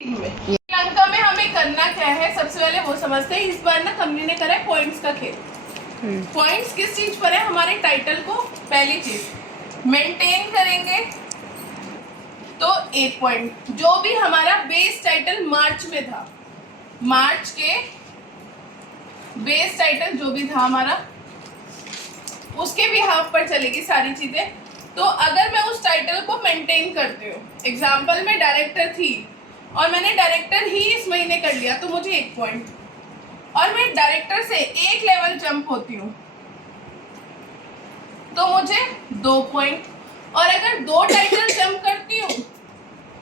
श्रीलंका में हमें करना क्या है, सबसे पहले वो समझते हैं। इस बार ना कंपनी ने करा है पॉइंट्स का खेल। पॉइंट्स किस चीज पर है? हमारे टाइटल को पहली चीज मेंटेन करेंगे तो 1 पॉइंट। जो भी हमारा बेस टाइटल मार्च में था, मार्च के बेस टाइटल जो भी था हमारा, उसके भी हाफ पर चलेगी सारी चीजें। तो अगर मैं उस टाइटल को मेंटेन करती हूँ, एग्जाम्पल में डायरेक्टर थी और मैंने डायरेक्टर ही इस महीने कर लिया तो मुझे 1 पॉइंट, और मैं डायरेक्टर से 1 लेवल जंप होती हूँ तो मुझे 2 पॉइंट, और अगर 2 टाइटल जंप करती हूँ,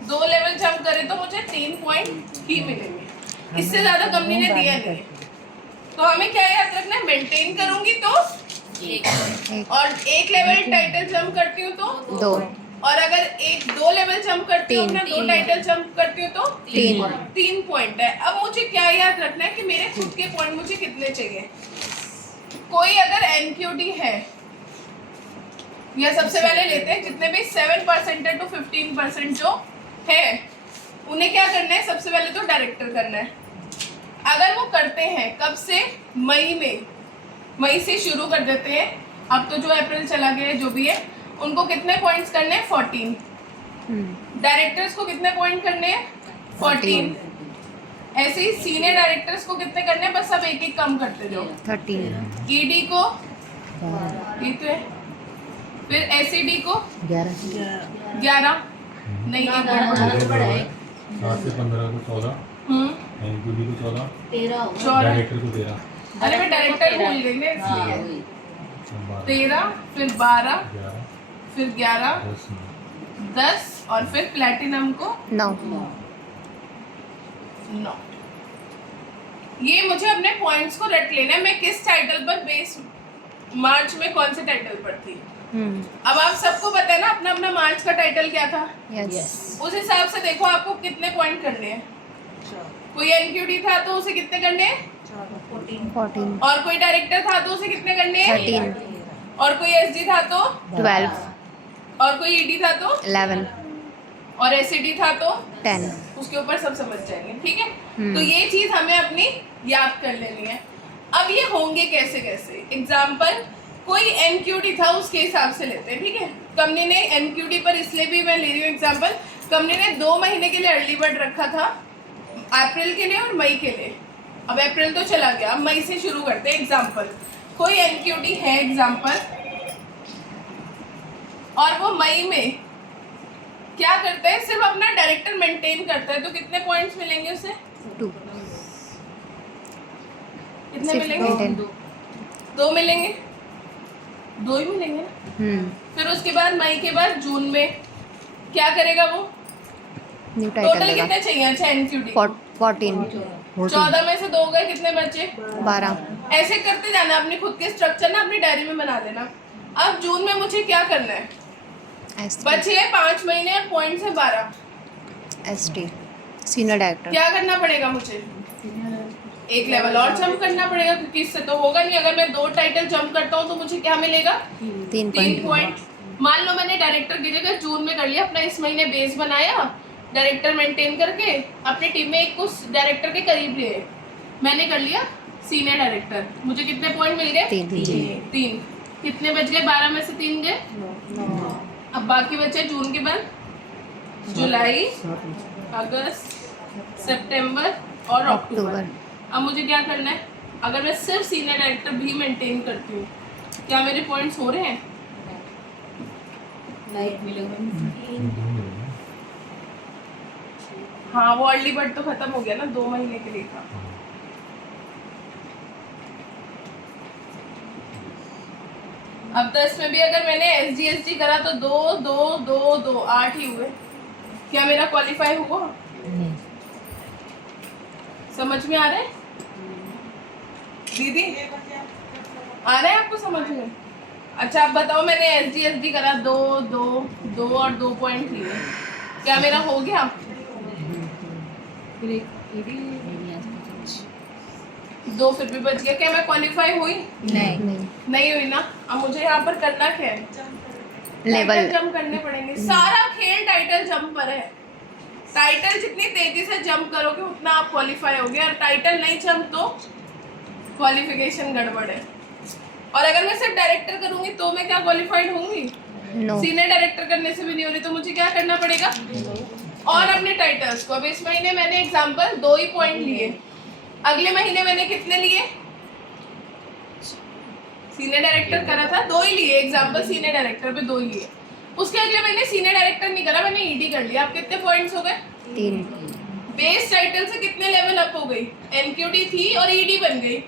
2 लेवल जंप करे तो मुझे 3 पॉइंट ही मिलेंगे। इससे ज्यादा कंपनी ने दिया नहीं। तो हमें क्या याद रखना है? मेंटेन करूंगी तो 1, और 1 लेवल टाइटल जंप करती हूँ तो 2, और अगर 2 लेवल जंप करती हूँ, 2 टाइटल जंप करती हूँ तो 3 पॉइंट है। अब मुझे क्या याद रखना है कि मेरे खुद के पॉइंट मुझे कितने चाहिए। कोई अगर एनक्यूडी है, या सबसे पहले लेते हैं जितने भी 7% to 15% जो है, उन्हें क्या करना है? सबसे पहले तो डायरेक्टर करना है। अगर वो करते हैं कब से? मई में, मई से शुरू कर देते हैं। अब तो जो अप्रैल चला गया है, जो भी है, उनको कितने पॉइंट्स करने हैं? 14। डायरेक्टर्स को कितने पॉइंट करने हैं? 14। ऐसे ही सीनियर डायरेक्टर्स को कितने करने हैं? बस सब एक एक कम करते जाओ। 13। ईडी को ये तो है, फिर एसईडी को 11 नहीं, 7 से 15 को 14, एनक्यूडी को 14, डायरेक्टर को 13। अरे मैं डायरेक्टर भूल गई ना, इसलिए 13, फिर 12, फिर 11, 10, और फिर प्लैटिनम को 9। ये मुझे अपने पॉइंट्स को रट लेना है। मैं किस टाइटल पर बेस, मार्च में कौन से टाइटल पर थी। अब आप सबको पता है ना अपना अपना मार्च का टाइटल क्या था। उस हिसाब से देखो आपको कितने पॉइंट करने हैं। कोई एनक्यूडी था तो उसे कितने करने हैं? 14। और कोई डायरेक्टर था तो उसे कितने करने हैं? 13। और कोई एसडी था तो 12। और कोई ईडी था तो 11। और एसईडी था तो 10। उसके ऊपर सब समझ जाएंगे, ठीक है। तो ये चीज हमें अपनी याद कर लेनी है। अब ये होंगे कैसे कैसे? एग्जाम्पल, कोई एनक्यूडी था उसके हिसाब से लेते हैं, ठीक है। कंपनी ने एनक्यूडी पर, इसलिए भी मैं ले रही हूँ एग्जाम्पल, कंपनी ने 2 महीने के लिए अर्ली बर्ड रखा था, अप्रैल के लिए और मई के लिए। अब अप्रैल तो चला गया, अब मई से शुरू करते हैं। एग्जाम्पल, कोई एनक्यूडी है एग्जाम्पल, और वो मई में क्या करता है? सिर्फ अपना डायरेक्टर मेंटेन करता है, तो कितने पॉइंट्स मिलेंगे उसे? 2। कितने मिलेंगे? 2 मिलेंगे, 2 ही मिलेंगे ना। फिर उसके बाद मई के बाद जून में क्या करेगा वो? टोटल कितने चाहिए? अच्छा, एनक्यूडी 14। 14 में से 2 गए, कितने बचे? 12। ऐसे करते जाना, अपनी खुद के स्ट्रक्चर ना अपनी डायरी में बना लेना। अब जून में मुझे क्या करना है? बचे 5 महीने और पॉइंट्स है 12। एसटी सीनियर डायरेक्टर क्या करना पड़ेगा मुझे? 1 लेवल और जंप करना पड़ेगा, क्योंकि इससे तो होगा नहीं। अगर मैं 2 टाइटल जंप करता हूँ तो मुझे क्या मिलेगा? 3 पॉइंट। मान लो मैंने डायरेक्टर की जगह जून में कर लिया, अपना इस महीने बेस बनाया, डायरेक्टर मेंटेन करके अपनी टीम में एक उस डायरेक्टर के करीब लिए, मैंने कर लिया सीनियर डायरेक्टर। मुझे कितने पॉइंट मिल गए? 3। कितने बच गए? 12 में से 3 गए, 9। अब बाकी बचे जून के बाद जुलाई, अगस्त, सितंबर और अक्टूबर। अब मुझे क्या करना है? अगर मैं सिर्फ सीनियर डायरेक्टर भी मेंटेन करती हूँ, क्या मेरे पॉइंट्स हो रहे हैं? हाँ, वो अर्ली बर्ड तो खत्म हो गया ना, 2 महीने के लिए था। अब 10 में भी अगर मैंने एसडी करा तो 2 2 2 2 8 ही हुए। क्या मेरा क्वालिफाई हुआ? समझ में आ रहा है दीदी? आ रहा है आपको समझ में? अच्छा, आप बताओ, मैंने एसडी करा 2 2 2 और 2 पॉइंट लिए, क्या मेरा हो गया? 2 फिर भी बच गया। क्या मैं क्वालिफाई हुई? नहीं हुई ना। अब मुझे यहाँ पर करना क्या है? लेवल जंप करने पड़ेंगे। सारा खेल टाइटल जंप पर है, टाइटल जितनी तेजी से जंप करोगे उतना आप क्वालिफाई होगे, और टाइटल नहीं जंप तो क्वालिफिकेशन गड़बड़ है। और अगर मैं सिर्फ डायरेक्टर करूंगी तो मैं क्या क्वालिफाइड होंगी? सीनियर डायरेक्टर करने से भी नहीं हो रही, तो मुझे क्या करना पड़ेगा? और अपने टाइटल्स को, अब इस महीने मैंने एग्जांपल 2 ही पॉइंट लिए, अगले महीने मैंने कितने लिए? सीनियर डायरेक्टर करा था 2 ही लिए, एग्जांपल सीनियर डायरेक्टर पे 2 ही लिए। उसके अगले महीने सीनियर डायरेक्टर नहीं करा, मैंने ईडी कर लिया। अब कितने पॉइंट्स हो गए? 3। बेस टाइटल से कितने लेवल अप हो गई? एनक्यूटी थी और ईडी बन गई।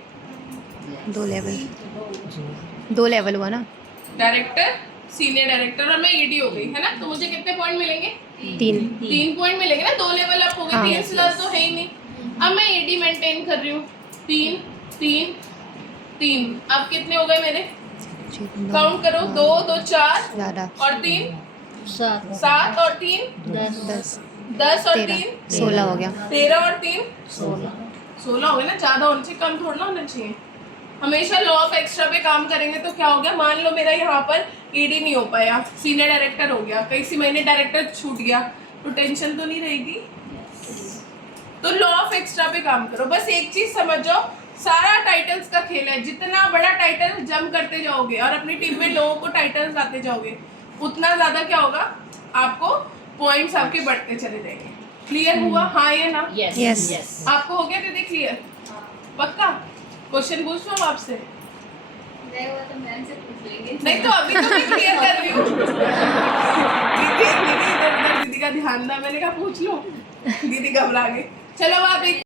2 लेवल हुआ ना, डायरेक्टर, सीनियर डायरेक्टर और मैं ईडी हो गई, है ना? तो मुझे कितने पॉइंट मिलेंगे? 3 पॉइंट मिलेंगे ना, 2 लेवल अप हो गए। हाँ। 3 से ज्यादा तो है ही नहीं। अब मैं ईडी मेंटेन कर रही हूँ, 3 3 3। अब कितने हो गए मेरे? काउंट करो, 2 2 4 ज़्यादा और 3 7 और 3 10 10 और 13 3 16 हो गया। 13 और 3 16 हो गए ना, ज्यादा होने चाहिए, कम थोड़ा ना होना चाहिए। हमेशा लॉ ऑफ एक्स्ट्रा पे काम करेंगे तो क्या हो गया? मान लो मेरा यहाँ पर ईडी नहीं हो पाया, सीनियर डायरेक्टर हो गया, किसी महीने डायरेक्टर छूट गया, तो टेंशन तो नहीं रहेगी। तो लॉ ऑफ एक्स्ट्रा पे काम करो। बस एक चीज समझ जाओ, सारा टाइटल्स का खेल है। जितना बड़ा टाइटल जंप करते जाओगे और अपनी टीम में लोगों को टाइटल्स लाते जाओगे, उतना ज्यादा क्या होगा? आपको पॉइंट्स आपके बढ़ते चले जाएंगे। क्लियर हुआ? हाँ या ना? यस। आपको हो गया दीदी क्लियर? पक्का? क्वेश्चन पूछ लो आपसे। नहीं तो अभी तो मैं क्लियर कर रही हूँ। दीदी इधर उधर दीदी का ध्यान था, मैंने कहा पूछ लो, दीदी घबरा गई। चलो आप एक